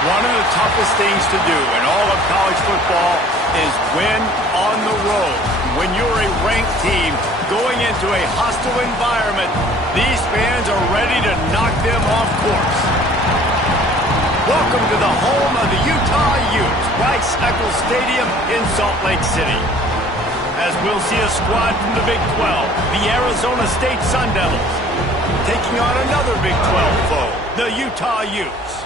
One of the toughest things to do in all of college football is win on the road. When you're a ranked team going into a hostile environment, these fans are ready to knock them off course. Welcome to the home of the Utah Utes, Rice-Eccles Stadium in Salt Lake City. As we'll see a squad from the Big 12, the Arizona State Sun Devils, taking on another Big 12 foe, the Utah Utes.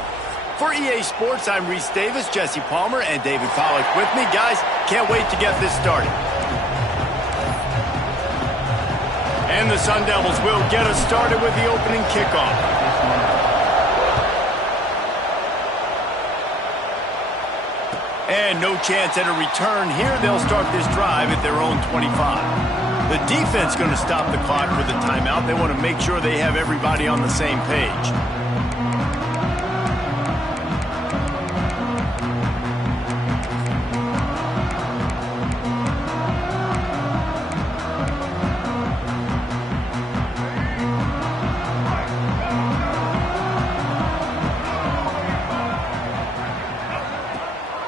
For EA Sports, I'm Reese Davis, Jesse Palmer, and David Pollack with me. Guys, can't wait to get this started. And the Sun Devils will get us started with the opening kickoff. And no chance at a return here. They'll start this drive at their own 25. The defense going to stop the clock with a timeout. They want to make sure they have everybody on the same page.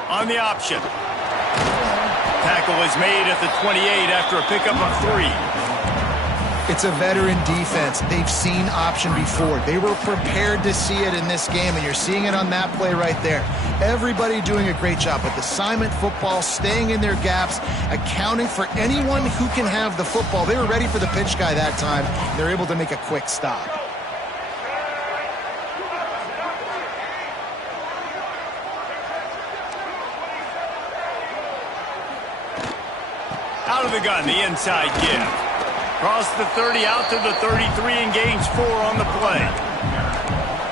On the option. Tackle is made at the 28 after a pickup of 3. It's a veteran defense. They've seen option before. They were prepared to see it in this game, and you're seeing it on that play right there. Everybody doing a great job with assignment football, staying in their gaps, accounting for anyone who can have the football. They were ready for the pitch guy that time. They're able to make a quick stop. Out of the gun, the inside give. Cross the 30 out to the 33 and gains 4 on the play.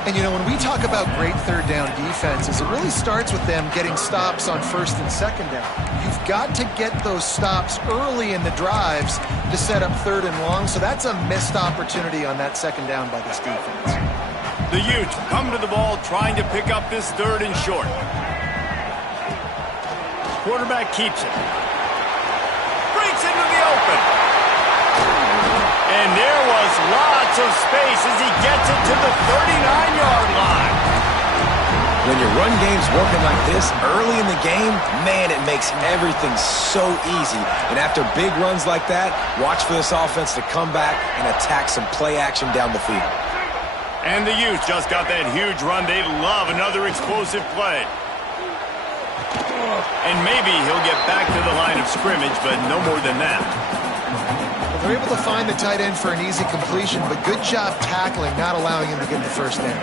And, you know, when we talk about great third down defenses, it really starts with them getting stops on first and second down. You've got to get those stops early in the drives to set up third and long, so that's a missed opportunity on that second down by this defense. The Utes come to the ball trying to pick up this third and short. Quarterback keeps it. Into the open. And there was lots of space as he gets it to the 39-yard line. When your run game's working like this early in the game, man, it makes everything so easy. And after big runs like that, watch for this offense to come back and attack some play action down the field. And the Utes just got that huge run. They love another explosive play. And maybe he'll get back to the line of scrimmage, but no more than that. Well, they're able to find the tight end for an easy completion, but good job tackling, not allowing him to get the first down.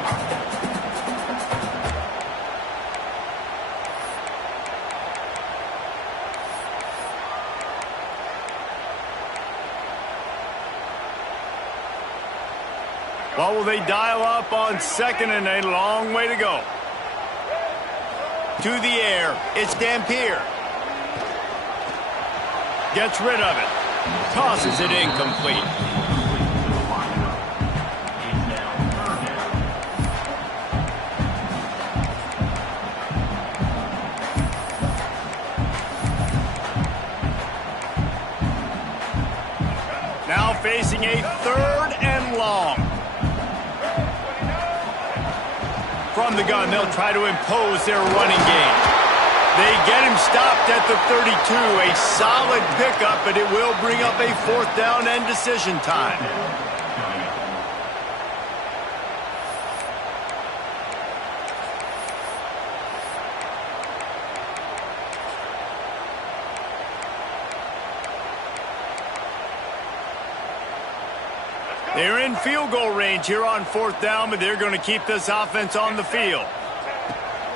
Well, will they dial up on second and a long way to go? To the air, it's Dampier. Gets rid of it. Tosses it incomplete. Now facing a third and long. From the gun, they'll try to impose their running game. They get him stopped at the 32. A solid pickup, but it will bring up a fourth down and decision time. They're in field goal range here on 4th down, but they're going to keep this offense on the field.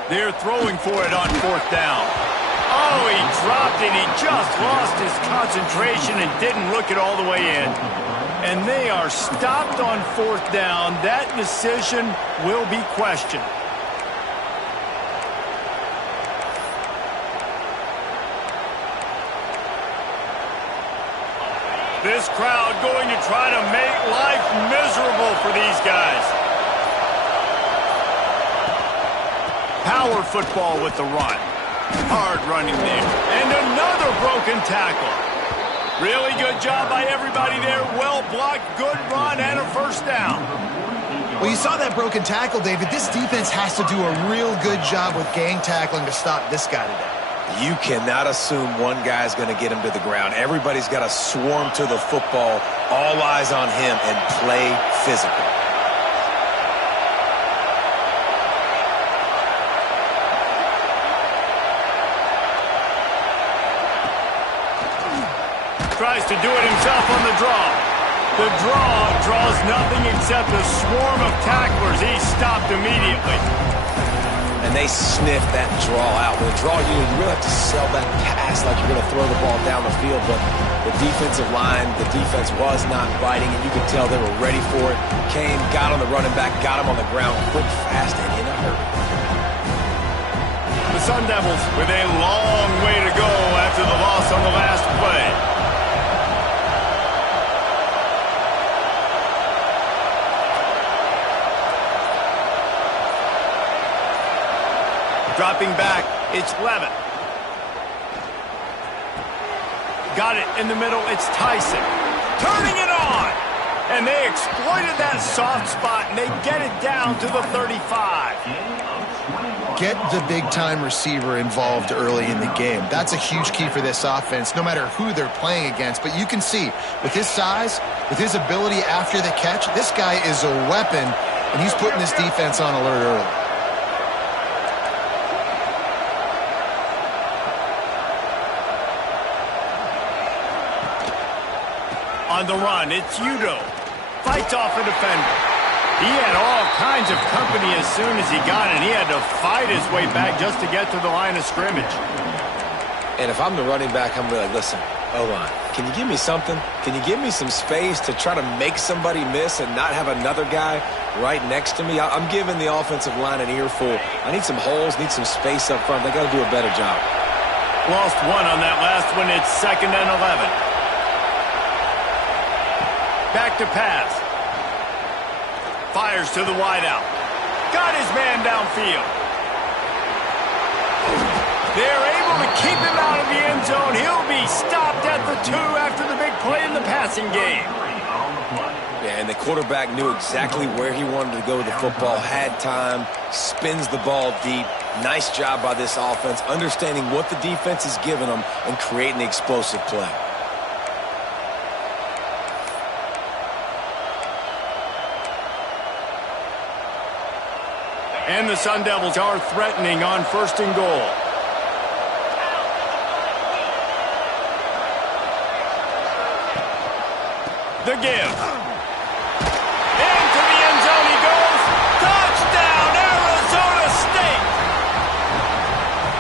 They're throwing for it on 4th down. Oh, he dropped it. He just lost his concentration and didn't look it all the way in. And they are stopped on 4th down. That decision will be questioned. This crowd going to try to make life miserable for these guys. Power football with the run. Hard running there. And another broken tackle. Really good job by everybody there. Well blocked, good run, and a first down. Well, you saw that broken tackle, David. This defense has to do a real good job with gang tackling to stop this guy today. You cannot assume one guy's going to get him to the ground. Everybody's got to swarm to the football, all eyes on him, and play physical. Tries to do it himself on the draw. The draw draws nothing except a swarm of tacklers. He's stopped immediately. And they sniff that draw out. With a draw, you really have to sell that pass like you're going to throw the ball down the field. But the defensive line, the defense was not biting, and you could tell they were ready for it. Came, got on the running back, got him on the ground quick, fast, and in a hurry. The Sun Devils with a long way to go after the loss on the last play. Dropping back, it's Levitt. Got it in the middle, it's Tyson. Turning it on! And they exploited that soft spot, and they get it down to the 35. Get the big-time receiver involved early in the game. That's a huge key for this offense, no matter who they're playing against. But you can see, with his size, with his ability after the catch, this guy is a weapon, and he's putting this defense on alert early. On the run, it's Udo. Fights off a defender. He had all kinds of company as soon as he got it. He had to fight his way back just to get to the line of scrimmage. And if I'm the running back, I'm like, listen, O-line, can you give me something? Can you give me some space to try to make somebody miss and not have another guy right next to me? I'm giving the offensive line an earful. I need some holes, need some space up front. They got to do a better job. Lost one on that last one. It's 2nd and 11. Back to pass. Fires to the wideout. Got his man downfield. They're able to keep him out of the end zone. He'll be stopped at the 2 after the big play in the passing game. Yeah, and the quarterback knew exactly where he wanted to go with the football, had time, spins the ball deep. Nice job by this offense, understanding what the defense is giving them and creating the explosive play. And the Sun Devils are threatening on 1st and goal. The give. Into the end zone he goes. Touchdown, Arizona State!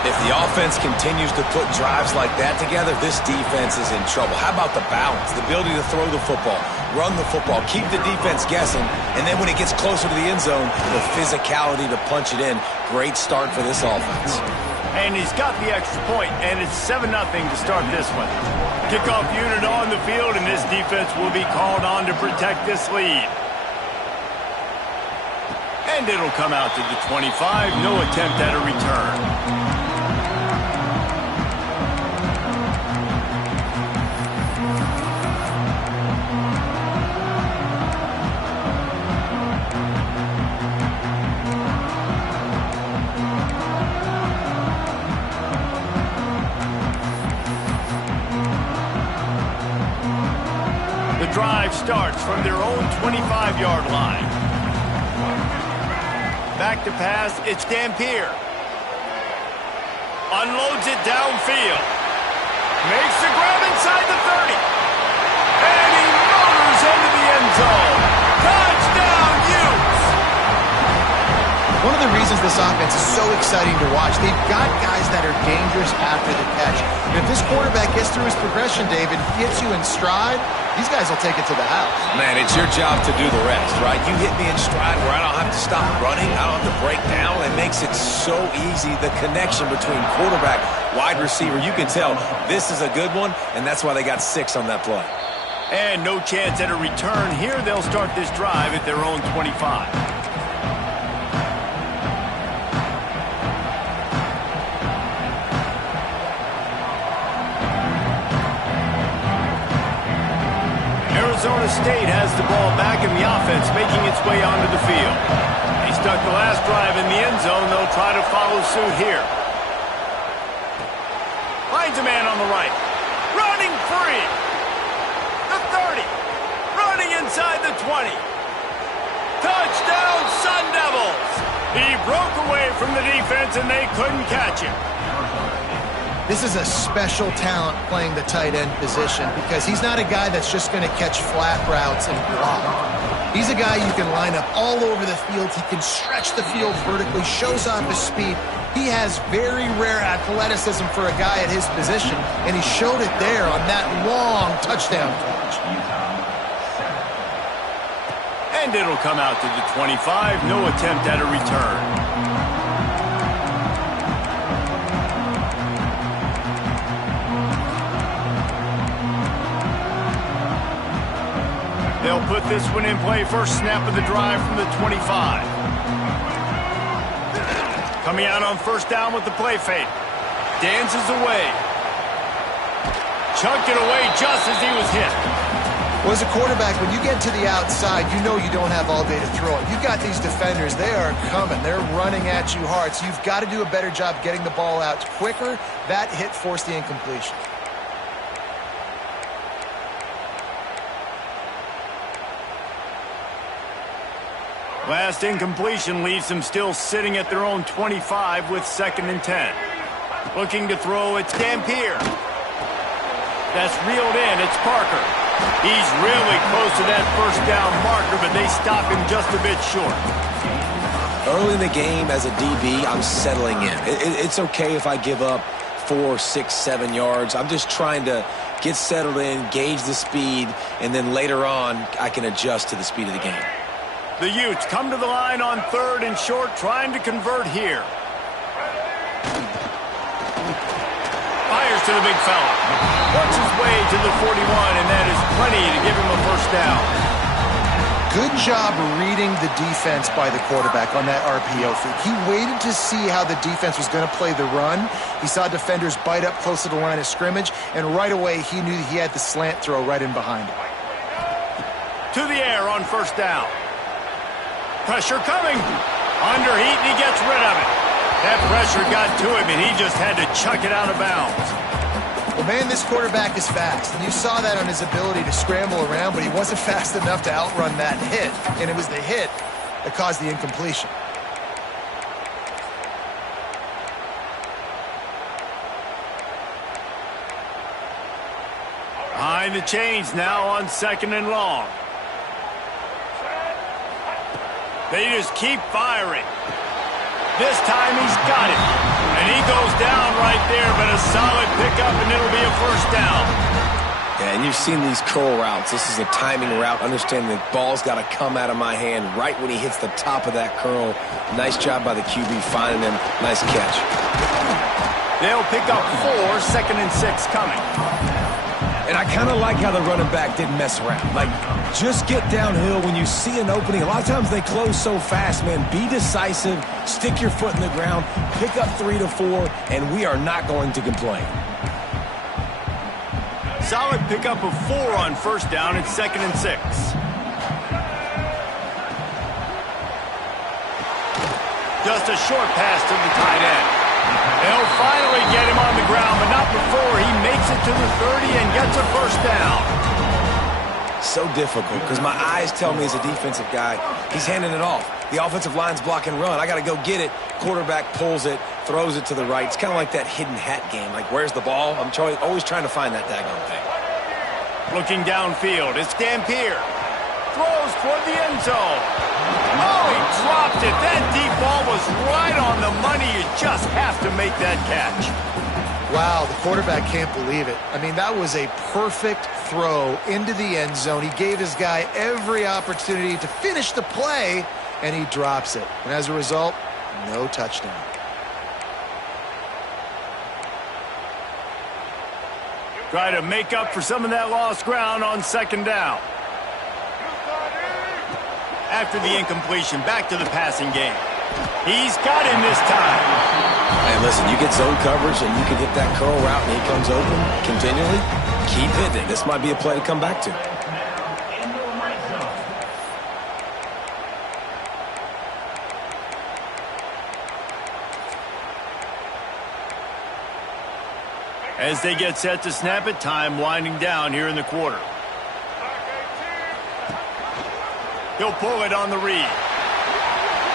If the offense continues to put drives like that together, this defense is in trouble. How about the balance, the ability to throw the football, run the football, keep the defense guessing, and then when it gets closer to the end zone, the physicality to punch it in. Great start for this offense. And he's got the extra point, and it's 7-0 to start this one. Kickoff unit on the field, and this defense will be called on to protect this lead. And it'll come out to the 25. No attempt at a return. The drive starts from their own 25-yard line. Back to pass, it's Dampier. Unloads it downfield. Makes the grab inside the 30. And he motors into the end zone. one of the reasons this offense is so exciting to watch. They've got guys that are dangerous after the catch. And if this quarterback gets through his progression, David, gets you in stride, these guys will take it to the house. Man, it's your job to do the rest, right? You hit me in stride where I don't have to stop running. I don't have to break down. It makes it so easy, the connection between quarterback, wide receiver. You can tell this is a good one, and that's why they got 6 on that play. And no chance at a return here. They'll start this drive at their own 25. Arizona State has the ball back in the offense, making its way onto the field. They stuck the last drive in the end zone. They'll try to follow suit here. Finds a man on the right. Running free. The 30. Running inside the 20. Touchdown, Sun Devils. He broke away from the defense, and they couldn't catch him. This is a special talent playing the tight end position because he's not a guy that's just going to catch flat routes and block. He's a guy you can line up all over the field. He can stretch the field vertically, shows off his speed. He has very rare athleticism for a guy at his position, and he showed it there on that long touchdown catch. And it'll come out to the 25. No attempt at a return. They'll put this one in play. First snap of the drive from the 25. Coming out on first down with the play fake. Dances away. Chucked it away just as he was hit. Well, as a quarterback, when you get to the outside, you know you don't have all day to throw it. You've got these defenders. They are coming. They're running at you hard. So you've got to do a better job getting the ball out quicker. That hit forced the incompletion. Last incompletion leaves them still sitting at their own 25 with 2nd and 10. Looking to throw, it's Dampier. That's reeled in, it's Parker. He's really close to that first down marker, but they stop him just a bit short. Early in the game as a DB, I'm settling in. It's okay if I give up 4, 6, 7 yards. I'm just trying to get settled in, gauge the speed, and then later on, I can adjust to the speed of the game. The Utes come to the line on 3rd and short, trying to convert here. Fires to the big fella. Works his way to the 41, and that is plenty to give him a first down. Good job reading the defense by the quarterback on that RPO fake. He waited to see how the defense was going to play the run. He saw defenders bite up close to the line of scrimmage, and right away he knew he had the slant throw right in behind him. To the air on first down. Pressure coming. Under heat, and he gets rid of it. That pressure got to him, and he just had to chuck it out of bounds. Well, man, this quarterback is fast, and you saw that on his ability to scramble around, but he wasn't fast enough to outrun that hit, and it was the hit that caused the incompletion. Behind the chains now on 2nd and long. They just keep firing. This time he's got it. And he goes down right there, but a solid pickup, and it'll be a first down. Yeah, and you've seen these curl routes. This is a timing route. Understand the ball's got to come out of my hand right when he hits the top of that curl. Nice job by the QB finding him. Nice catch. They'll pick up 4, 2nd and 6 coming. And I kind of like how the running back didn't mess around. Like, just get downhill when you see an opening. A lot of times they close so fast, man. Be decisive, stick your foot in the ground, pick up 3 to 4, and we are not going to complain. Solid pickup of 4 on first down at 2nd and 6. Just a short pass to the tight end. They'll finally get him on the ground, but not before he makes it to the 30 and gets a first down. So difficult because my eyes tell me as a defensive guy, he's handing it off. The offensive line's block and run. I got to go get it. Quarterback pulls it, throws it to the right. It's kind of like that hidden hat game. Like, where's the ball? I'm always trying to find that daggone thing. Looking downfield, it's Dampier. throws toward the end zone. Oh, he dropped it. That deep ball was right on the money. You just have to make that catch. Wow, the quarterback can't believe it. I mean, that was a perfect throw into the end zone. He gave his guy every opportunity to finish the play, and he drops it. And as a result, no touchdown. Try to make up for some of that lost ground on second down. After the incompletion, back to the passing game. He's got him this time. Hey, listen, you get zone coverage and you can hit that curl route and he comes open continually. Keep hitting it. This might be a play to come back to. As they get set to snap it, time winding down here in the quarter. He'll pull it on the read.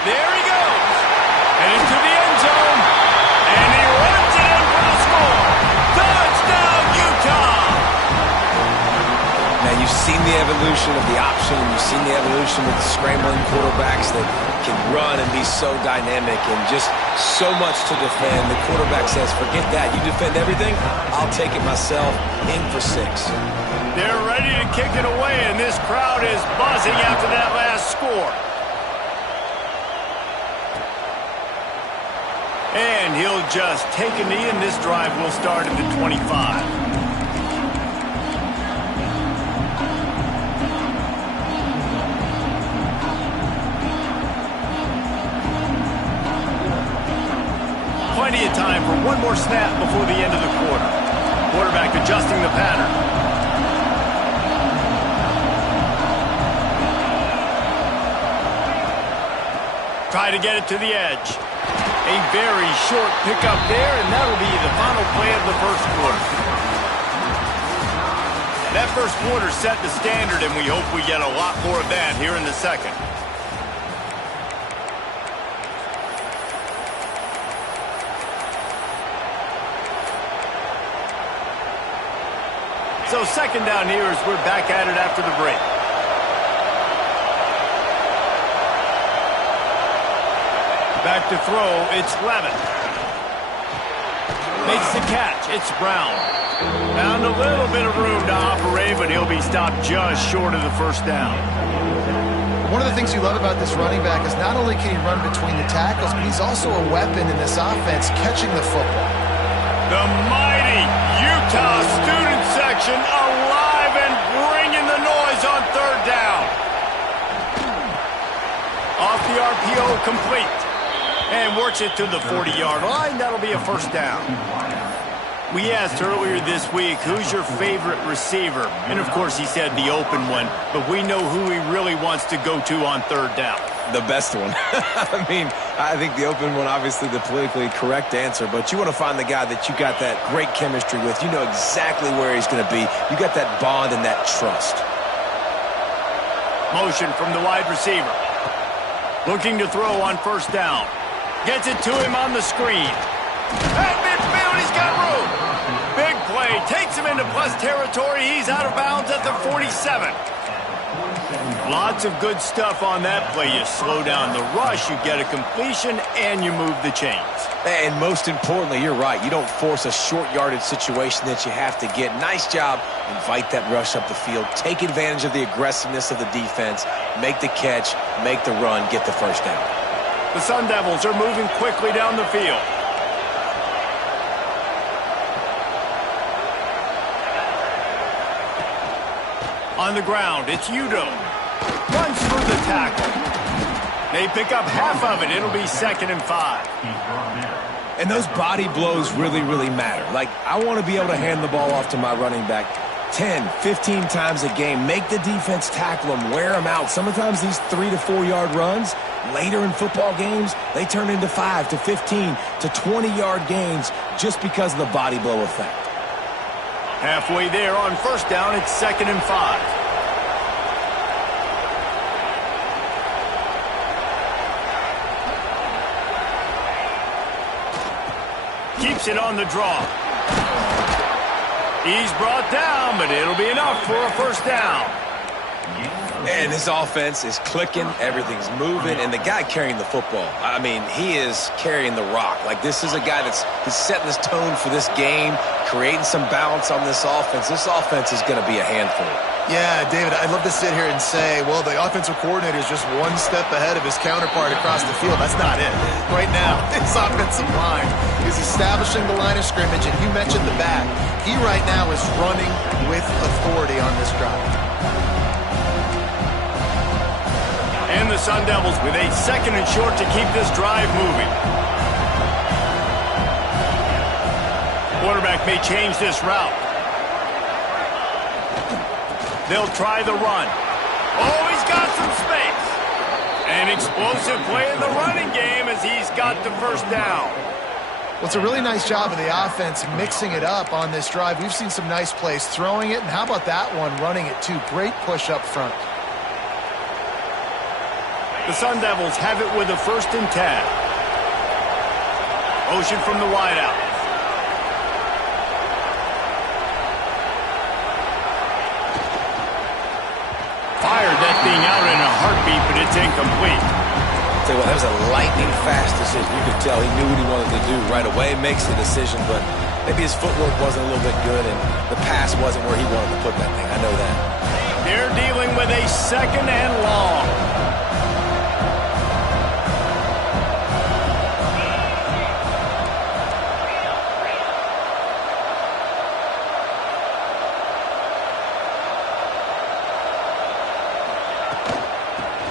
There he goes. And into the end zone. And he runs it in for the score. Touchdown, Utah! Now, you've seen the evolution of the option. You've seen the evolution with the scrambling quarterbacks that can run and be so dynamic and just so much to defend. The quarterback says, forget that. You defend everything, I'll take it myself. In for 6. They're ready to kick it away, and this crowd is buzzing after that last score. And he'll just take a knee, and this drive will start at the 25. Plenty of time for one more snap before the end of the quarter. Quarterback adjusting the pattern. Try to get it to the edge. A very short pickup there, and that'll be the final play of the first quarter. That first quarter set the standard, and we hope we get a lot more of that here in the second. So second down here as we're back at it after the break. Back to throw, it's Levin. Makes the catch, it's Brown. Found a little bit of room to operate, but he'll be stopped just short of the first down. One of the things you love about this running back is not only can he run between the tackles, but he's also a weapon in this offense catching the football. The mighty Utah student section alive and bringing the noise on third down. Off the RPO, complete. And works it to the 40-yard line. That'll be a first down. We asked earlier this week, who's your favorite receiver? And, of course, he said the open one. But we know who he really wants to go to on third down. The best one. I mean, I think the open one, obviously the politically correct answer, but you want to find the guy that you got that great chemistry with. You know exactly where he's going to be. You got that bond and that trust. Motion from the wide receiver. Looking to throw on first down. Gets it to him on the screen. At midfield, he's got room. Big play. Takes him into plus territory. He's out of bounds at the 47. Lots of good stuff on that play. You slow down the rush, you get a completion, and you move the chains. And most importantly, you're right. You don't force a short yardage situation that you have to get. Nice job. Invite that rush up the field. Take advantage of the aggressiveness of the defense. Make the catch. Make the run. Get the first down. The Sun Devils are moving quickly down the field. On the ground, it's Udo. Runs through the tackle. They pick up half of it. It'll be 2nd and 5. And those body blows really, really matter. Like, I want to be able to hand the ball off to my running back 10, 15 times a game. Make the defense tackle them, wear them out. Sometimes these 3 to 4 yard runs, later in football games, they turn into 5 to 15 to 20 yard gains just because of the body blow effect. Halfway there on first down, it's 2nd and 5. Keeps it on the draw. He's brought down, but it'll be enough for a first down. And this offense is clicking, everything's moving, and the guy carrying the football, I mean, he is carrying the rock. Like, this is a guy he's setting this tone for this game, creating some balance on this offense. This offense is going to be a handful. Yeah, David, I'd love to sit here and say, well, the offensive coordinator is just one step ahead of his counterpart across the field. That's not it. Right now, his offensive line is establishing the line of scrimmage, and you mentioned the back. He right now is running with authority on this drive. And the Sun Devils with a 2nd and short to keep this drive moving. Quarterback may change this route. They'll try the run. Oh, he's got some space. An explosive play in the running game as he's got the first down. Well, it's a really nice job of the offense mixing it up on this drive. We've seen some nice plays throwing it, and how about that one running it too? Great push up front. The Sun Devils have it with a 1st and 10. Motion from the wideout. Fired that thing out in a heartbeat, but it's incomplete. Tell you what, that was a lightning-fast decision. You could tell he knew what he wanted to do right away, makes the decision, but maybe his footwork wasn't a little bit good, and the pass wasn't where he wanted to put that thing. I know that. They're dealing with a 2nd and long.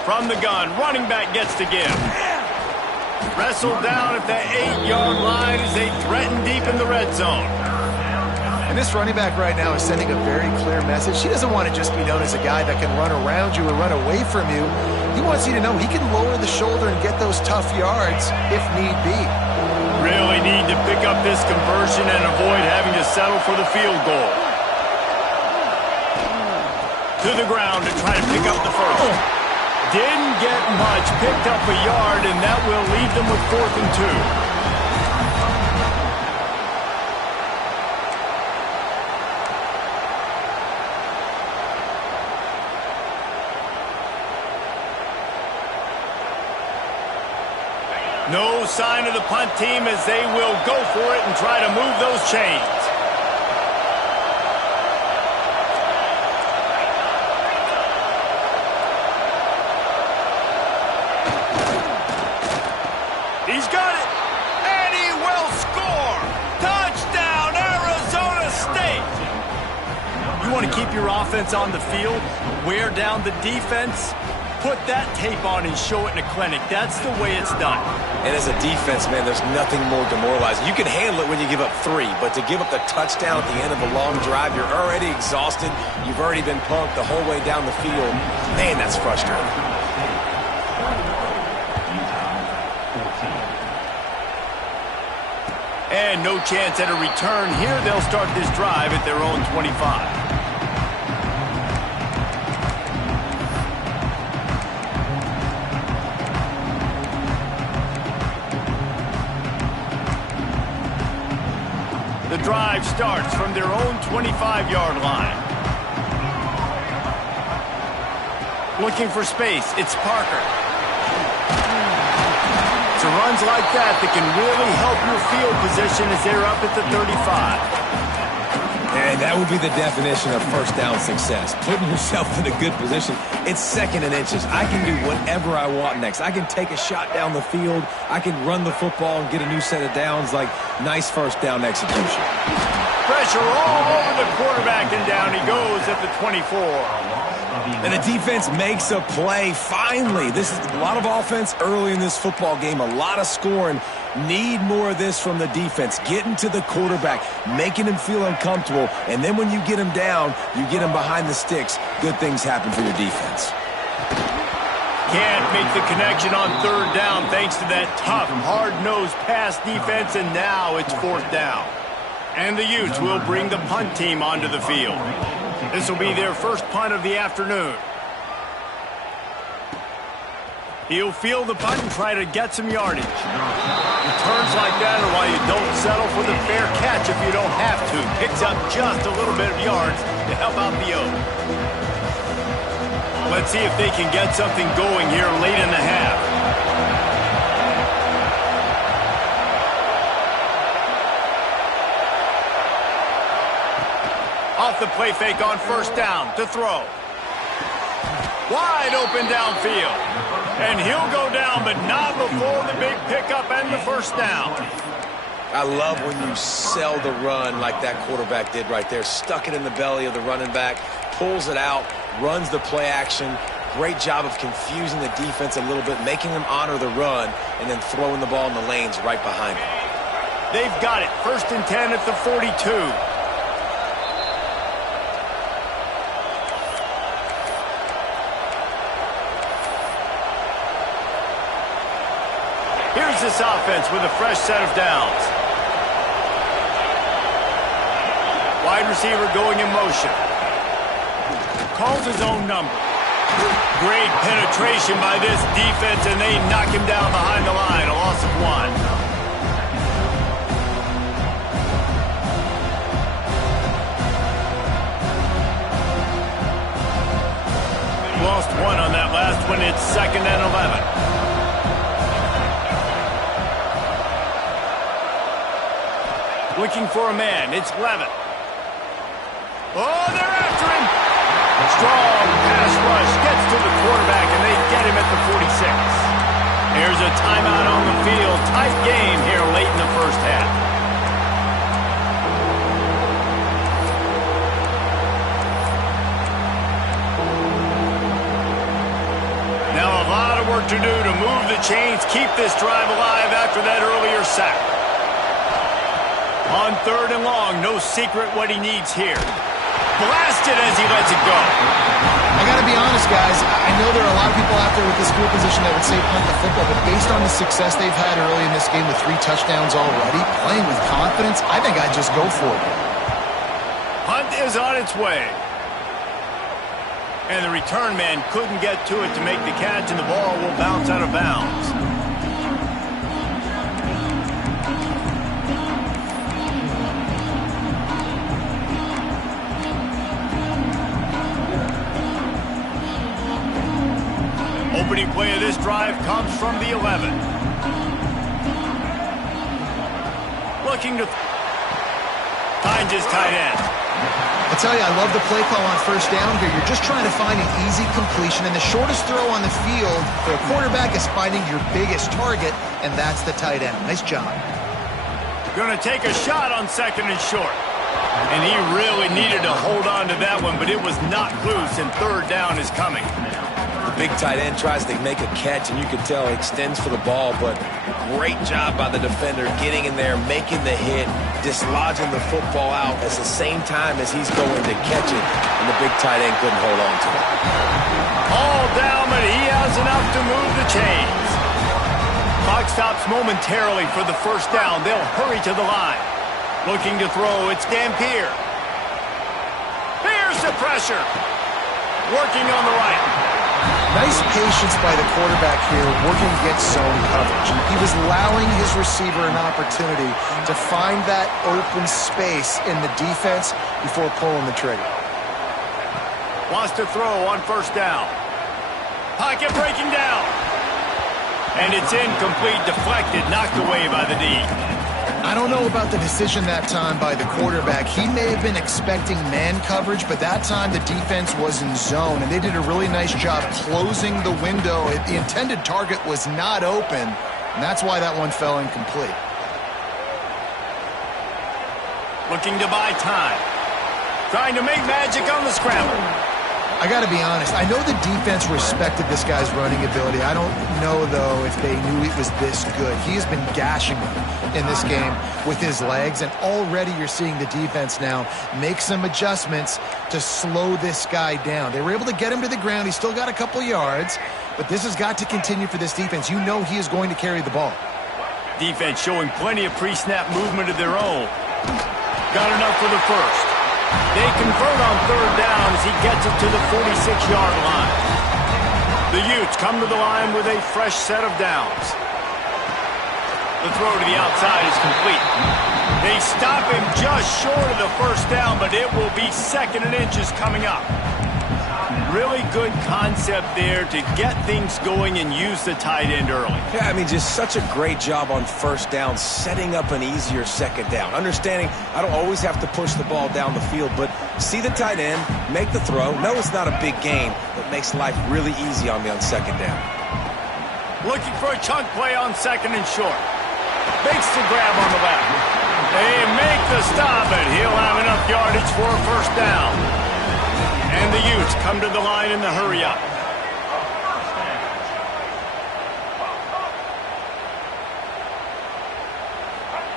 From the gun, running back gets to give. Wrestled down at the 8-yard line as they threaten deep in the red zone. And this running back right now is sending a very clear message. He doesn't want to just be known as a guy that can run around you or run away from you. He wants you to know he can lower the shoulder and get those tough yards if need be. Really need to pick up this conversion and avoid having to settle for the field goal. To the ground to try to pick up the first. Didn't get much, picked up a yard, and that will leave them with 4th and 2. No sign of the punt team as they will go for it and try to move those chains. He's got it, and he will score. Touchdown, Arizona State. You want to keep your offense on the field, wear down the defense, put that tape on and show it in a clinic. That's the way it's done. And as a defense, man, there's nothing more demoralizing. You can handle it when you give up 3, but to give up the touchdown at the end of a long drive, you're already exhausted. You've already been punked the whole way down the field. Man, that's frustrating. And no chance at a return here. They'll start this drive at their own 25. The drive starts from their own 25-yard line. Looking for space. It's Parker. It's runs like that can really help your field position as they're up at the 35. And that would be the definition of first down success. Putting yourself in a good position. It's 2nd and inches. I can do whatever I want next. I can take a shot down the field. I can run the football and get a new set of downs. Like, nice first down execution. Pressure all over the quarterback, and down he goes at the 24. And the defense makes a play, finally. This is a lot of offense early in this football game, a lot of scoring. Need more of this from the defense. Getting to the quarterback, making him feel uncomfortable, and then when you get him down, you get him behind the sticks. Good things happen for your defense. Can't make the connection on 3rd down thanks to that tough, hard-nosed pass defense, and now it's 4th down. And the Utes will bring the punt team onto the field. This will be their first punt of the afternoon. He'll field the punt and try to get some yardage. Returns like that are why you don't settle for the fair catch if you don't have to. Picks up just a little bit of yards to help out the Oaks. Let's see if they can get something going here late in the half. Off the play fake on first down to throw. Wide open downfield. And he'll go down, but not before the big pickup and the first down. I love when you sell the run like that quarterback did right there. Stuck it in the belly of the running back, pulls it out, runs the play action. Great job of confusing the defense a little bit, making them honor the run, and then throwing the ball in the lanes right behind them. They've got it. 1st and 10 at the 42. Here's this offense with a fresh set of downs. Wide receiver going in motion. Calls his own number. Great penetration by this defense, and they knock him down behind the line. A loss of 1. Lost 1 on that last one. It's 2nd and 11. Looking for a man. It's Levitt. Oh, they're after him. Strong pass rush gets to the quarterback, and they get him at the 46. Here's a timeout on the field. Tight game here late in the first half. Now a lot of work to do to move the chains, keep this drive alive after that earlier sack. On 3rd and long, no secret what he needs here. Blasted as he lets it go. I got to be honest, guys. I know there are a lot of people out there with this field position that would say punt the football, but based on the success they've had early in this game with 3 touchdowns already, playing with confidence, I think I'd just go for it. Punt is on its way. And the return man couldn't get to it to make the catch, and the ball will bounce out of bounds. Opening play of this drive comes from the 11. Looking to find his tight end. I tell you, I love the play call on first down here. You're just trying to find an easy completion, and the shortest throw on the field for a quarterback is finding your biggest target, and that's the tight end. Nice job. Going to take a shot on 2nd and short. And he really needed to hold on to that one, but it was not loose, and 3rd down is coming. The big tight end tries to make a catch, and you can tell he extends for the ball, but great job by the defender getting in there, making the hit, dislodging the football out at the same time as he's going to catch it, and the big tight end couldn't hold on to it. All down, but he has enough to move the chains. Clock stops momentarily for the first down. They'll hurry to the line. Looking to throw, it's Dampier. Here's the pressure. Working on the right. Nice patience by the quarterback here, working against zone coverage. He was allowing his receiver an opportunity to find that open space in the defense before pulling the trigger. Wants to throw on first down. Pocket breaking down. And it's incomplete, deflected, knocked away by the D. I don't know about the decision that time by the quarterback. He may have been expecting man coverage, but that time the defense was in zone, and they did a really nice job closing the window. The intended target was not open, and that's why that one fell incomplete. Looking to buy time. Trying to make magic on the scramble. I got to be honest. I know the defense respected this guy's running ability. I don't know, though, if they knew it was this good. He has been gashing them in this game with his legs, and already you're seeing the defense now make some adjustments to slow this guy down. They were able to get him to the ground. He's still got a couple yards, but this has got to continue for this defense. You know he is going to carry the ball. Defense showing plenty of pre-snap movement of their own. Got enough for the first. They convert on 3rd down as he gets it to the 46-yard line. The Utes come to the line with a fresh set of downs. The throw to the outside is complete. They stop him just short of the first down, but it will be 2nd and inches coming up. Really good concept there to get things going and use the tight end early. Yeah, I mean, just such a great job on first down, setting up an easier second down. Understanding I don't always have to push the ball down the field, but see the tight end, make the throw. No, it's not a big gain, but makes life really easy on me on second down. Looking for a chunk play on second and short. Makes the grab on the left. They make the stop, and he'll have enough yardage for a first down. And the Utes come to the line in the hurry-up.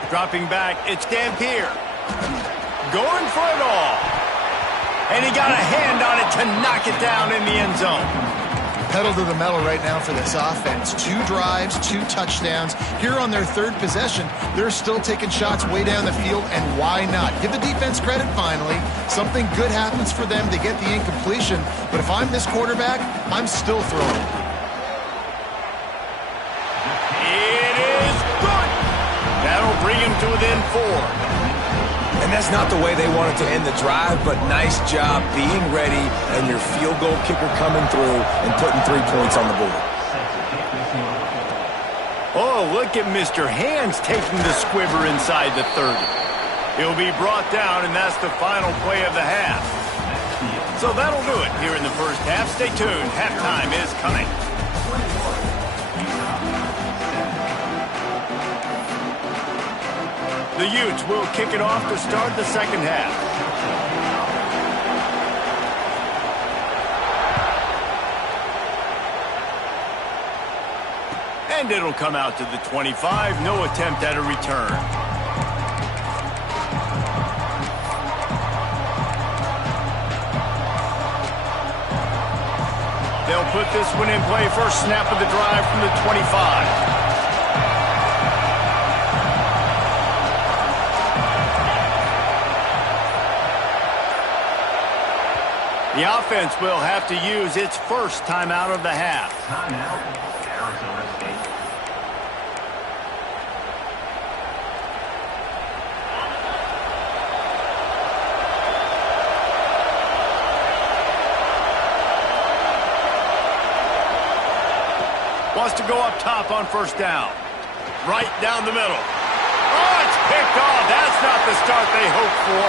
Dropping back, it's Dampier. Going for it all. And he got a hand on it to knock it down in the end zone. Pedal to the metal right now for this offense. 2 drives, 2 touchdowns. Here on their third possession, they're still taking shots way down the field, and why not? Give the defense credit finally. Something good happens for them. They get the incompletion, but if I'm this quarterback, I'm still throwing. It is good. That'll bring him to within 4. And that's not the way they wanted to end the drive, but nice job being ready and your field goal kicker coming through and putting 3 points on the board. Oh, look at Mr. Hands taking the squibber inside the 30. He'll be brought down, and that's the final play of the half. So that'll do it here in the first half. Stay tuned. Halftime is coming. The Utes will kick it off to start the second half. And it'll come out to the 25. No attempt at a return. They'll put this one in play. First snap of the drive from the 25. The offense will have to use its first timeout of the half. Timeout, Arizona State. Wants to go up top on first down. Right down the middle. Oh, it's picked off. That's not the start they hoped for.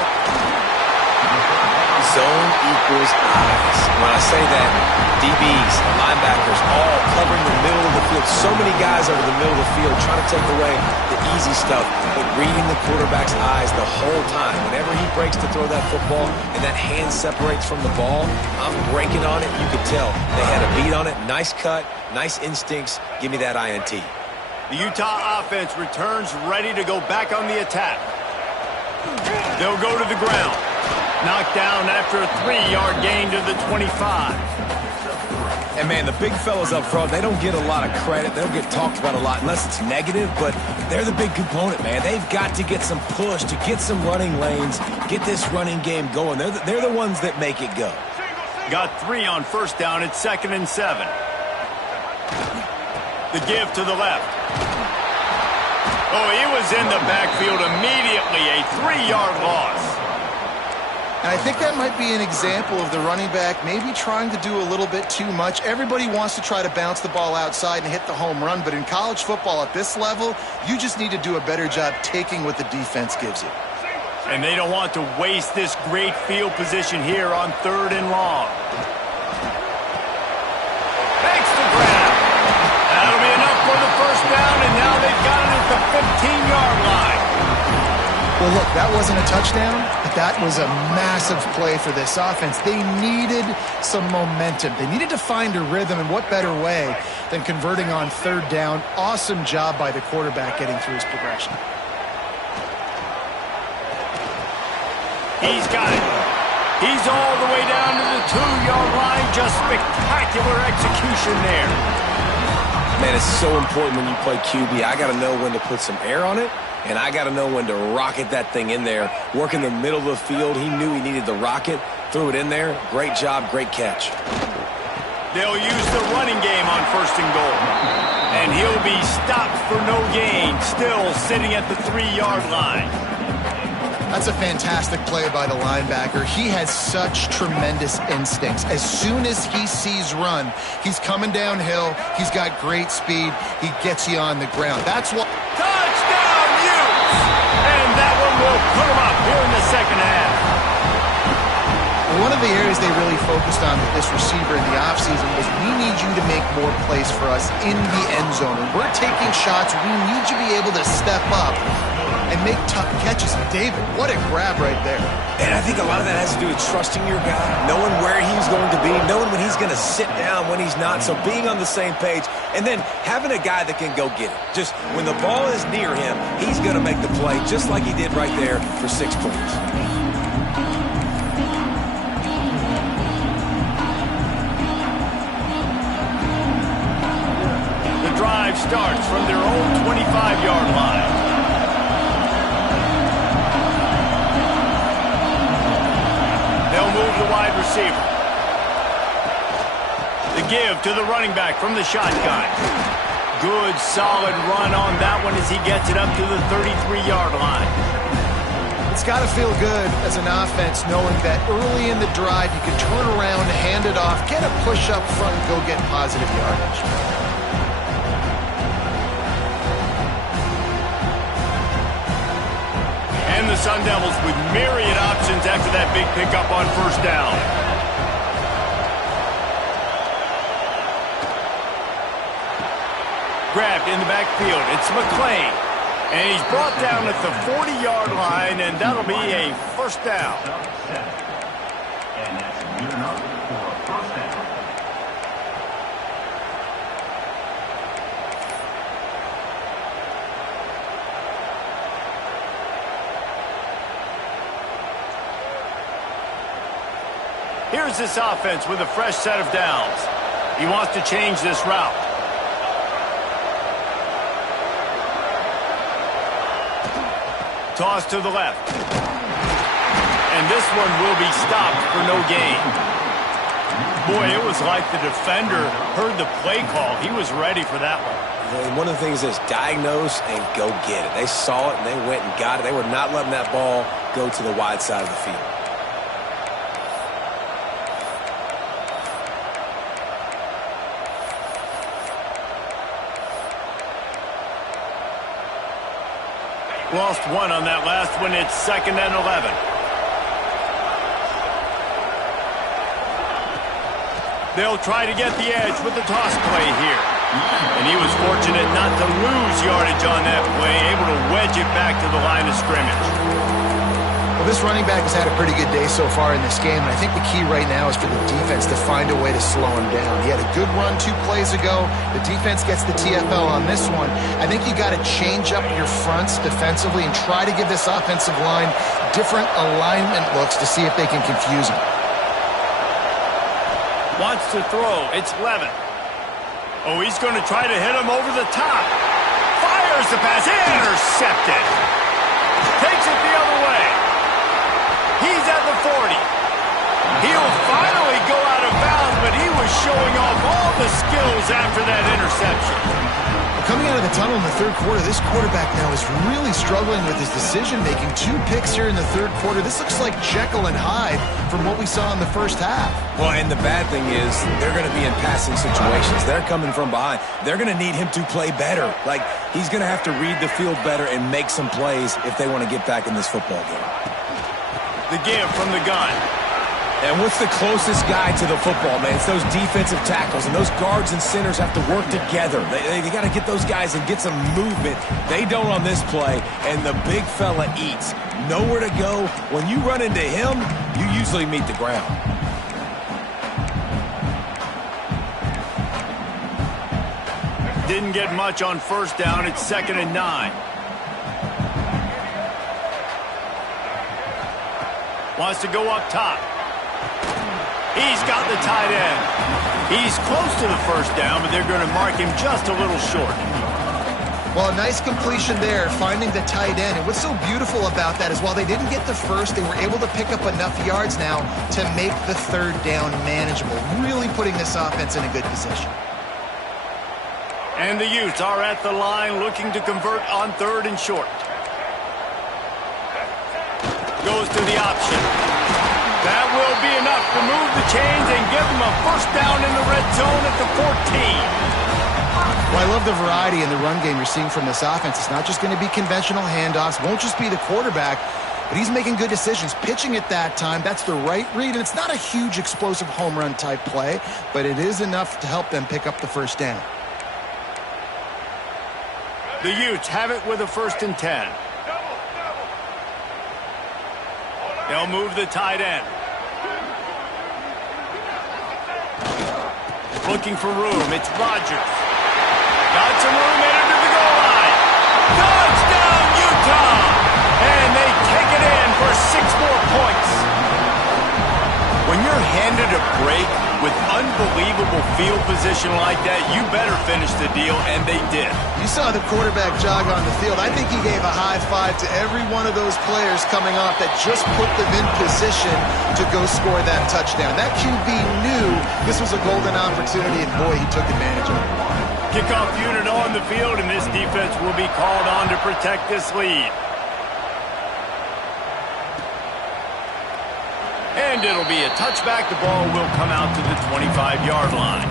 Zone equals eyes. When I say that, DBs, linebackers, all covering the middle of the field. So many guys over the middle of the field trying to take away the easy stuff, but reading the quarterback's eyes the whole time. Whenever he breaks to throw that football and that hand separates from the ball, I'm breaking on it. You could tell they had a beat on it. Nice cut, nice instincts. Give me that INT. The Utah offense returns ready to go back on the attack. They'll go to the ground. Knocked down after a 3-yard gain to the 25. And, man, the big fellas up front, they don't get a lot of credit. They don't get talked about a lot unless it's negative, but they're the big component, man. They've got to get some push to get some running lanes, get this running game going. They're the ones that make it go. Got 3 on first down at 2nd and 7. The give to the left. Oh, he was in the backfield immediately. A 3-yard loss. And I think that might be an example of the running back maybe trying to do a little bit too much. Everybody wants to try to bounce the ball outside and hit the home run, but in college football at this level, you just need to do a better job taking what the defense gives you. And they don't want to waste this great field position here on 3rd and long. Makes the grab. That'll be enough for the first down, and now they've got it at the 15-yard line. Well, look, that wasn't a touchdown, but that was a massive play for this offense. They needed some momentum. They needed to find a rhythm, and what better way than converting on 3rd down. Awesome job by the quarterback getting through his progression. He's got it. He's all the way down to the 2-yard line. Just spectacular execution there. Man, it's so important when you play QB. I got to know when to put some air on it. And I got to know when to rocket that thing in there. Work in the middle of the field. He knew he needed the rocket. Threw it in there. Great job, great catch. They'll use the running game on 1st and goal. And he'll be stopped for no gain. Still sitting at the 3-yard line. That's a fantastic play by the linebacker. He has such tremendous instincts. As soon as he sees run, he's coming downhill. He's got great speed. He gets you on the ground. That's what... Touchdown, Utes! And that one will put them up here in the second half. One of the areas they really focused on with this receiver in the offseason was we need you to make more plays for us in the end zone. When we're taking shots, we need you to be able to step up and make tough catches. David, what a grab right there. And I think a lot of that has to do with trusting your guy, knowing where he's going to be, knowing when he's going to sit down, when he's not, so being on the same page, and then having a guy that can go get it. Just when the ball is near him, he's going to make the play just like he did right there for 6 points. The drive starts from their own 25-yard line. They'll move the wide receiver. The give to the running back from the shotgun. Good, solid run on that one as he gets it up to the 33-yard line. It's got to feel good as an offense knowing that early in the drive you can turn around, hand it off, get a push up front, and go get positive yardage. And the Sun Devils with myriad options after that big pickup on first down. Grabbed in the backfield. It's McClain. And he's brought down at the 40-yard line, and that'll be a first down. And that's good enough for a first down. Here's this offense with a fresh set of downs. He wants to change this route. Toss to the left. And this one will be stopped for no gain. Boy, it was like the defender heard the play call. He was ready for that one. And one of the things is diagnose and go get it. They saw it and they went and got it. They were not letting that ball go to the wide side of the field. Lost one on that last one. It's 2nd and 11. They'll try to get the edge with the toss play here. And he was fortunate not to lose yardage on that play, able to wedge it back to the line of scrimmage. Well, this running back has had a pretty good day so far in this game, and I think the key right now is for the defense to find a way to slow him down. He had a good run 2 plays ago. The defense gets the TFL on this one. I think you got to change up your fronts defensively and try to give this offensive line different alignment looks to see if they can confuse him. Wants to throw. It's Levin. Oh, he's going to try to hit him over the top. Fires the pass. Intercepted. Takes it the other way. He's at the 40. He'll finally go out of bounds, but he was showing off all the skills after that interception. Coming out of the tunnel in the third quarter, this quarterback now is really struggling with his decision-making. 2 picks here in the third quarter. This looks like Jekyll and Hyde from what we saw in the first half. Well, and the bad thing is they're going to be in passing situations. They're coming from behind. They're going to need him to play better. Like, he's going to have to read the field better and make some plays if they want to get back in this football game. The give from the gun. And what's the closest guy to the football, man? It's those defensive tackles, and those guards and centers have to work together. They got to get those guys and get some movement. They don't on this play, and the big fella eats. Nowhere to go. When you run into him, you usually meet the ground. Didn't get much on first down. It's 2nd and 9. Wants to go up top. He's got the tight end. He's close to the first down, but they're going to mark him just a little short. Well, a nice completion there, finding the tight end. And what's so beautiful about that is while they didn't get the first, they were able to pick up enough yards now to make the third down manageable, really putting this offense in a good position. And the Utes are at the line looking to convert on 3rd and short. Goes to the option. That will be enough to move the chains and give them a first down in the red zone at the 14. Well, I love the variety in the run game you're seeing from this offense. It's not just going to be conventional handoffs. Won't just be the quarterback, but he's making good decisions. Pitching at that time, that's the right read. And it's not a huge explosive home run type play, but it is enough to help them pick up the first down. The Utes have it with a 1st and 10. They'll move the tight end. Looking for room. It's Rodgers. Got some room into the goal line. Touchdown, Utah! And they take it in for 6 more points. When you're handed a break with unbelievable field position like that, you better finish the deal, and they did. You saw the quarterback jog on the field. I think he gave a high five to every one of those players coming off that just put them in position to go score that touchdown. That QB knew this was a golden opportunity, and boy, he took advantage of it. Kickoff unit on the field, and this defense will be called on to protect this lead. And it'll be a touchback. The ball will come out to the 25-yard line.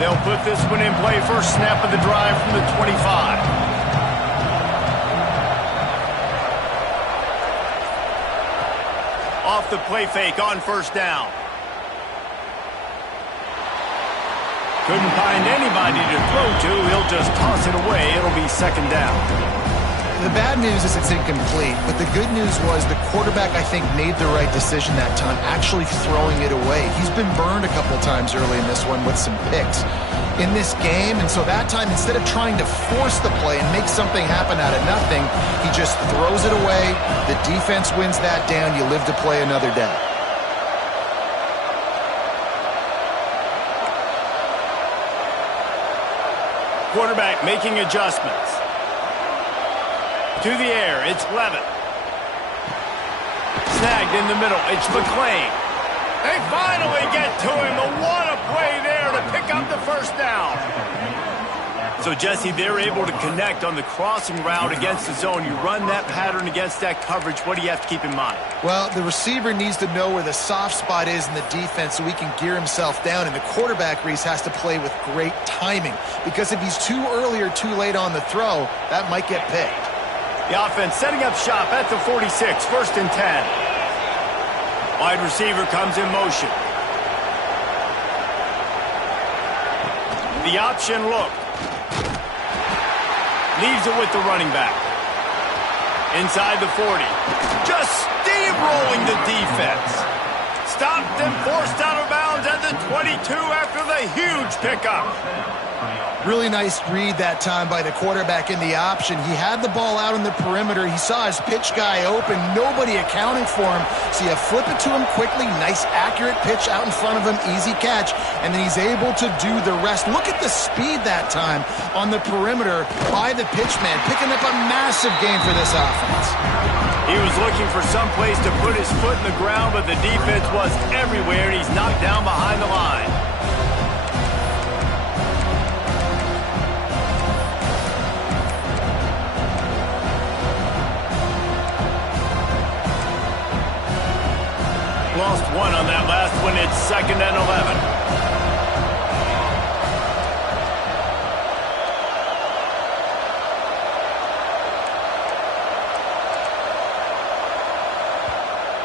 They'll put this one in play. First snap of the drive from the 25. Off the play fake on first down. Couldn't find anybody to throw to. He'll just toss it away. It'll be 2nd down. The bad news is it's incomplete, but the good news was the quarterback, I think, made the right decision that time, actually throwing it away. He's been burned a couple times early in this one with some picks in this game, and so that time, instead of trying to force the play and make something happen out of nothing, he just throws it away. The defense wins that down. You live to play another day. Quarterback making adjustments. To the air, it's Levitt. Snagged in the middle, it's McClain. They finally get to him. What a play there to pick up the first down. So, Jesse, they're able to connect on the crossing route against the zone. You run that pattern against that coverage. What do you have to keep in mind? Well, the receiver needs to know where the soft spot is in the defense so he can gear himself down. And the quarterback, Reese, has to play with great timing. Because if he's too early or too late on the throw, that might get picked. The offense setting up shop at the 46, 1st and 10. Wide receiver comes in motion. The option look. Leaves it with the running back. Inside the 40. Just steamrolling the defense. Stopped and forced out of bounds at the 22 after the huge pickup. Really nice read that time by the quarterback in the option. He had the ball out on the perimeter. He saw his pitch guy open. Nobody accounting for him. So you flip it to him quickly. Nice, accurate pitch out in front of him. Easy catch. And then he's able to do the rest. Look at the speed that time on the perimeter by the pitchman. Picking up a massive gain for this offense. He was looking for some place to put his foot in the ground, but the defense was everywhere, and he's knocked down behind the line. Lost one on that last one. It's 2nd and 11.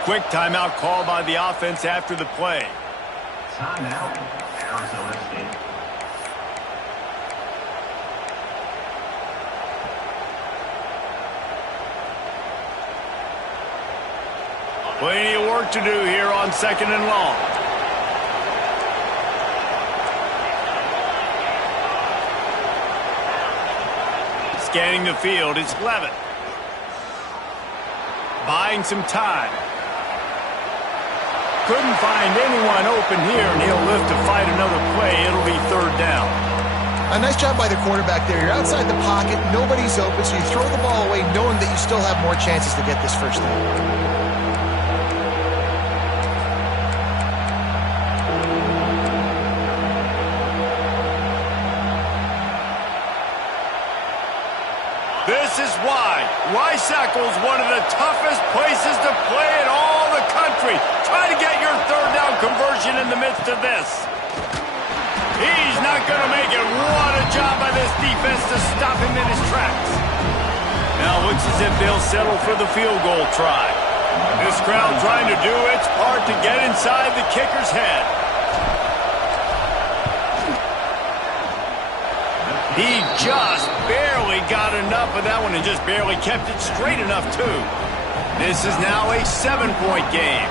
Quick timeout call by the offense after the play. Timeout, Arizona State. Plenty of work to do here on 2nd and long. Scanning the field, it's Levitt. Buying some time. Couldn't find anyone open here, and he'll live to fight another play. It'll be 3rd down. A nice job by the quarterback there. You're outside the pocket, nobody's open, so you throw the ball away knowing that you still have more chances to get this first down. is why Rice-Eccles is one of the toughest places to play in all the country. Try to get your third down conversion in the midst of this. He's not going to make it. What a job by this defense to stop him in his tracks. Now it looks as if they'll settle for the field goal try. This crowd trying to do its part to get inside the kicker's head. He just barely got enough of that one and just barely kept it straight enough, too. This is now a 7-point game.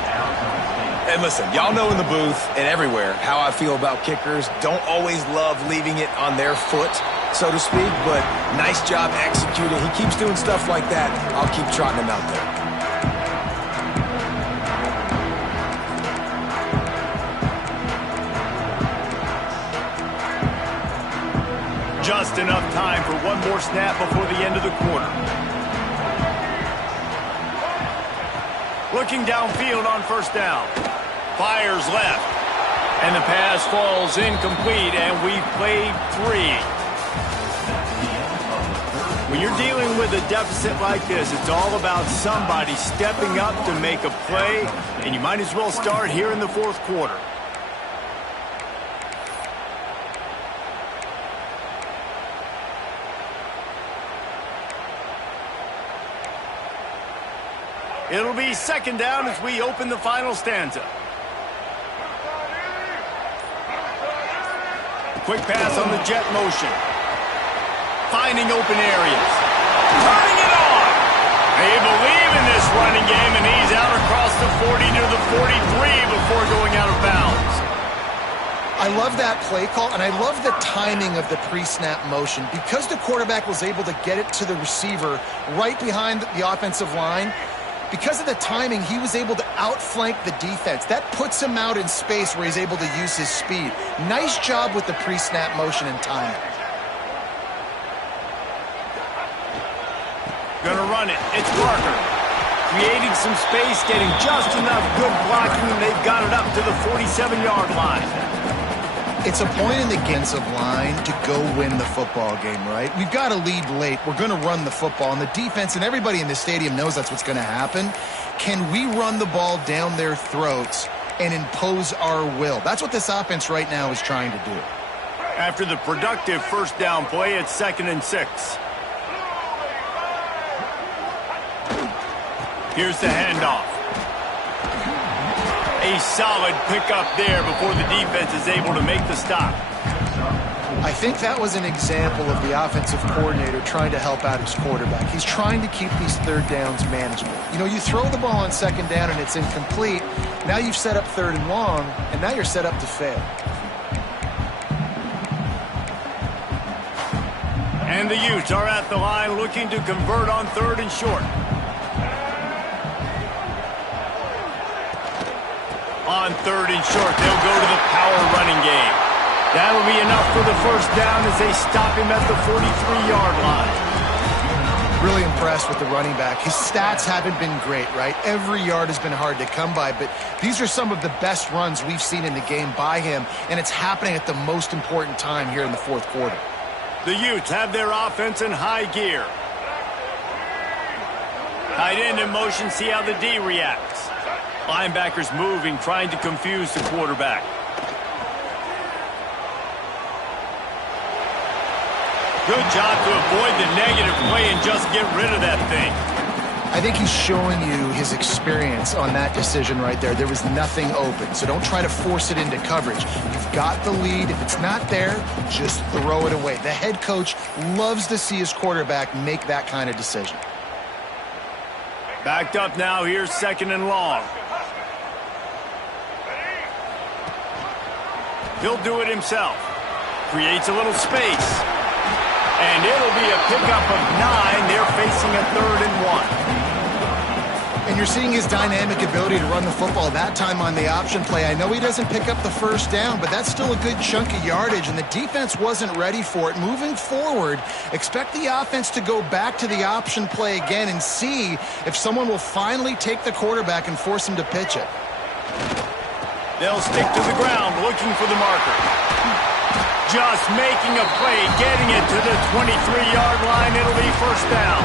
And listen, y'all know in the booth and everywhere how I feel about kickers. Don't always love leaving it on their foot, so to speak, but nice job executing. He keeps doing stuff like that. I'll keep trotting him out there. Just enough time for one more snap before the end of the quarter. Looking downfield on first down. Fires left. And the pass falls incomplete, and we've played 3. When you're dealing with a deficit like this, it's all about somebody stepping up to make a play, and you might as well start here in the fourth quarter. It'll be second down as we open the final stanza. Quick pass on the jet motion. Finding open areas. Turning it on! They believe in this running game, and he's out across the 40 to the 43 before going out of bounds. I love that play call, and I love the timing of the pre-snap motion. Because the quarterback was able to get it to the receiver right behind the offensive line, because of the timing, he was able to outflank the defense. That puts him out in space where he's able to use his speed. Nice job with the pre-snap motion and timing. Gonna run it. It's Parker. Creating some space, getting just enough good blocking, and they've got it up to the 47-yard line. It's a point in the defensive line to go win the football game, right? We've got to lead late. We're going to run the football, and the defense and everybody in the stadium knows that's what's going to happen. Can we run the ball down their throats and impose our will? That's what this offense right now is trying to do. After the productive first down play, it's 2nd and 6. Here's the handoff. A solid pickup there before the defense is able to make the stop. I think that was an example of the offensive coordinator trying to help out his quarterback. He's trying to keep these third downs manageable. You know, you throw the ball on second down and it's incomplete. Now you've set up 3rd and long, and now you're set up to fail. And the Utes are at the line looking to convert on 3rd and short. On 3rd and short, they'll go to the power running game. That'll be enough for the first down as they stop him at the 43-yard line. Really impressed with the running back. His stats haven't been great, right? Every yard has been hard to come by, but these are some of the best runs we've seen in the game by him, and it's happening at the most important time here in the fourth quarter. The Utes have their offense in high gear. Tight end in motion, see how the D reacts. Linebackers moving, trying to confuse the quarterback. Good job to avoid the negative play and just get rid of that thing. I think he's showing you his experience on that decision right there. There was nothing open, so don't try to force it into coverage. You've got the lead. If it's not there, just throw it away. The head coach loves to see his quarterback make that kind of decision. Backed up now, here's 2nd and long. He'll do it himself. Creates a little space. And it'll be a pickup of 9. They're facing a 3rd and 1. And you're seeing his dynamic ability to run the football that time on the option play. I know he doesn't pick up the first down, but that's still a good chunk of yardage, and the defense wasn't ready for it. Moving forward, expect the offense to go back to the option play again and see if someone will finally take the quarterback and force him to pitch it. They'll stick to the ground looking for the marker. Just making a play, getting it to the 23-yard line. It'll be first down.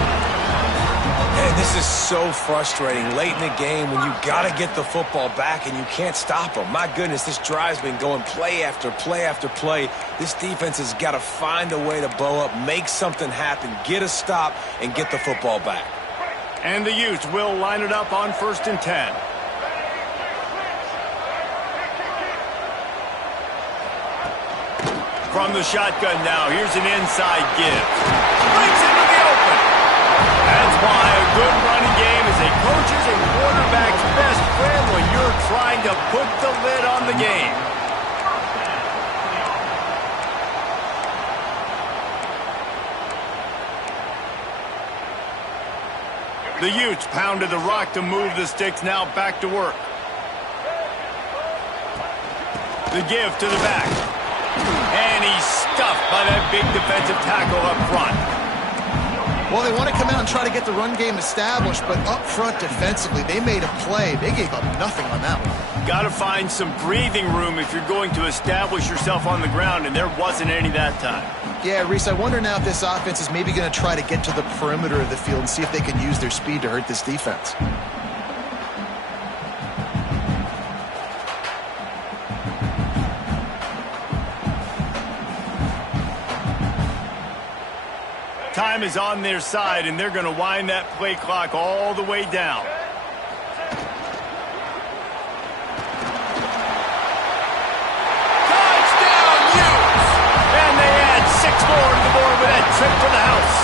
And this is so frustrating late in the game when you got to get the football back and you can't stop them. My goodness, this drive's been going play after play after play. This defense has got to find a way to bow up, make something happen, get a stop, and get the football back. And the Utes will line it up on 1st and 10. From the shotgun now, here's an inside give. Brings it to the open. That's why a good running game is a coach's and quarterback's best friend when you're trying to put the lid on the game. The Utes pounded the rock to move the sticks, now back to work. The give to the back. And he's stuffed by that big defensive tackle up front. Well, they want to come out and try to get the run game established, but up front defensively, they made a play. They gave up nothing on that one. Got to find some breathing room if you're going to establish yourself on the ground, and there wasn't any that time. Yeah, Reese, I wonder now if this offense is maybe going to try to get to the perimeter of the field and see if they can use their speed to hurt this defense. Time is on their side, and they're going to wind that play clock all the way down. Touchdown, Utes! And they add 6 more to the board with that trip to the house.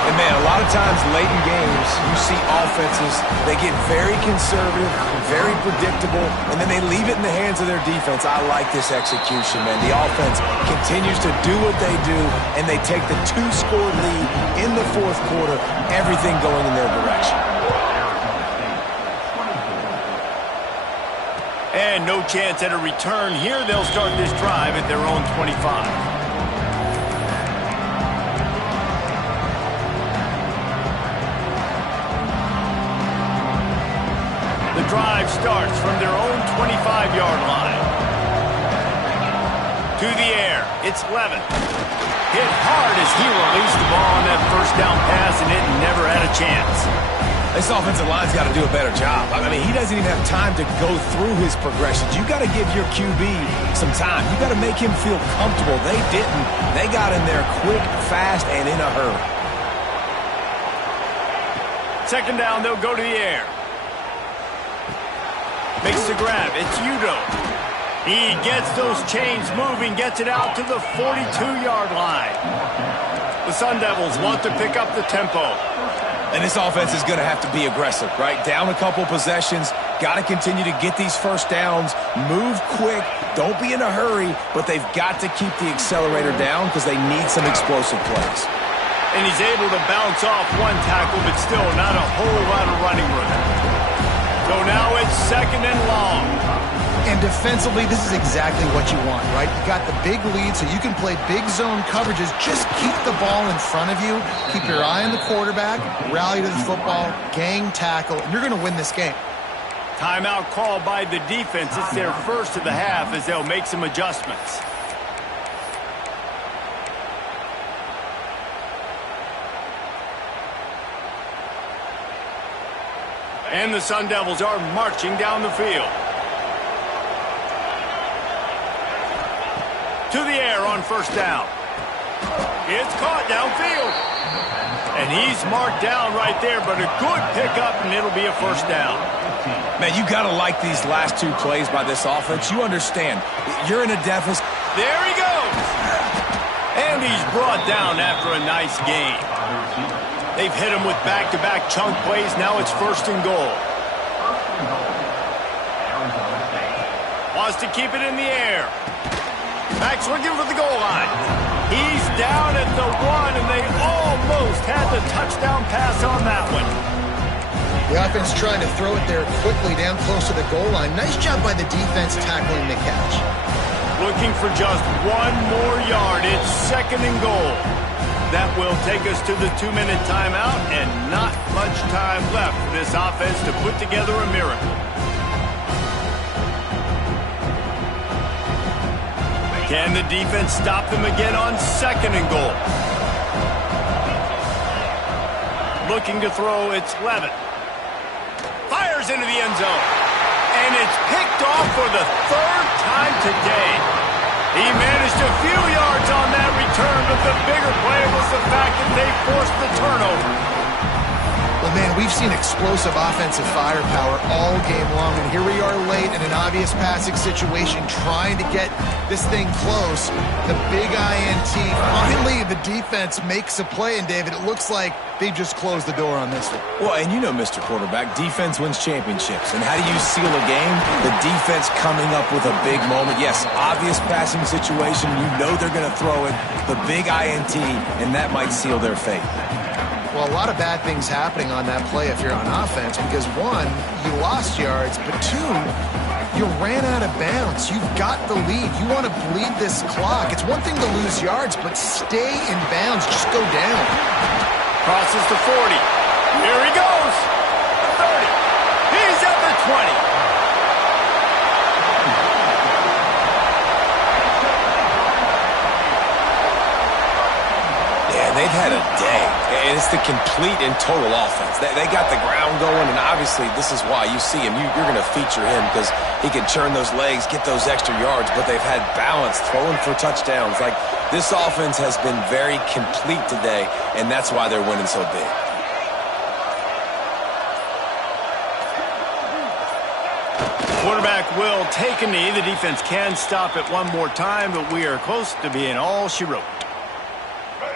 And, man, a lot of times late in games, you see offenses, they get very conservative, very predictable, and then they leave it in the hands of their defense. I like this execution, man. The offense continues to do what they do, and they take the 2-score lead in the 4th quarter, everything going in their direction. And no chance at a return here. They'll start this drive at their own 25. The drive starts from their own 25-yard line. To the air, it's Levin. Hit hard as he released the ball on that first down pass, and it never had a chance. This offensive line's got to do a better job. I mean, he doesn't even have time to go through his progressions. You got to give your QB some time. You got to make him feel comfortable. They didn't. They got in there quick, fast, and in a hurry. 2nd down, they'll go to the air. Makes the grab. It's Udo. He gets those chains moving, gets it out to the 42-yard line. The Sun Devils want to pick up the tempo. And this offense is going to have to be aggressive, right? Down a couple possessions, got to continue to get these first downs, move quick, don't be in a hurry, but they've got to keep the accelerator down because they need some explosive plays. And he's able to bounce off one tackle, but still not a whole lot of running room. So now it's 2nd and long. And defensively, this is exactly what you want, right? You got the big lead, so you can play big zone coverages. Just keep the ball in front of you. Keep your eye on the quarterback. Rally to the football. Gang tackle. And you're going to win this game. Timeout called by the defense. It's their first of the half as they'll make some adjustments. And the Sun Devils are marching down the field. To the air on 1st down. It's caught downfield. And he's marked down right there, but a good pickup, and it'll be a 1st down. Man, you got to like these last 2 plays by this offense. You understand. You're in a deficit. There he goes. And he's brought down after a nice gain. They've hit him with back-to-back chunk plays. Now it's 1st and goal. Wants to keep it in the air. Back swinging for the goal line. He's down at the 1, and they almost had the touchdown pass on that one. The offense trying to throw it there quickly down close to the goal line. Nice job by the defense tackling the catch. Looking for just 1 more yard. It's 2nd and goal. That will take us to the 2-minute timeout, and not much time left for this offense to put together a miracle. Can the defense stop them again on 2nd and goal? Looking to throw, it's Levitt. Fires into the end zone. And it's picked off for the 3rd time today. He managed a few yards on that return, but the bigger play was the fact that they forced the turnover. Well, man, we've seen explosive offensive firepower all game long, and here we are late in an obvious passing situation trying to get this thing close. The big INT. Finally, the defense makes a play, and David, it looks like they just closed the door on this one. Well, and you know, Mr. Quarterback, defense wins championships. And how do you seal a game? The defense coming up with a big moment. Yes, obvious passing situation. You know they're going to throw it. The big INT, and that might seal their fate. Well, a lot of bad things happening on that play if you're on offense because, 1, you lost yards, but 2, you ran out of bounds. You've got the lead. You want to bleed this clock. It's one thing to lose yards, but stay in bounds. Just go down. Crosses the 40. Here he goes. The 30. He's at the 20. They've had a day, and it's the complete and total offense. They got the ground going, and obviously this is why you see him. You're going to feature him because he can churn those legs, get those extra yards, but they've had balance, throwing for touchdowns. Like, this offense has been very complete today, and that's why they're winning so big. Quarterback will take a knee. The defense can stop it one more time, but we are close to being all she wrote.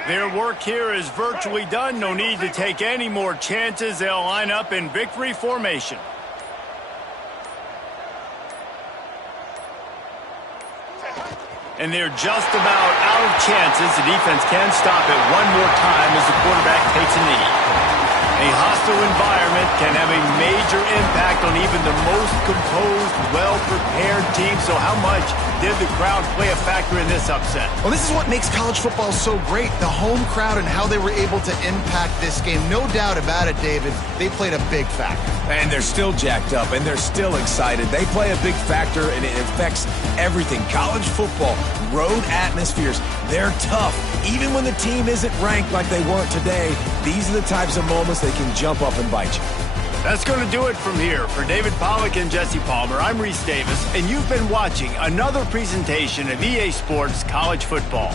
Their work here is virtually done. No need to take any more chances. They'll line up in victory formation. And they're just about out of chances. The defense can stop it one more time as the quarterback takes a knee. A hostile environment can have a major impact on even the most composed, well-prepared team. So how much did the crowd play a factor in this upset? Well, this is what makes college football so great. The home crowd and how they were able to impact this game. No doubt about it, David. They played a big factor. And they're still jacked up, and they're still excited. They play a big factor, and it affects everything. College football, road atmospheres, they're tough. Even when the team isn't ranked like they weren't today, these are the types of moments they can jump up and bite you. That's going to do it from here. For David Pollack and Jesse Palmer, I'm Reese Davis, and you've been watching another presentation of EA Sports College Football.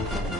it.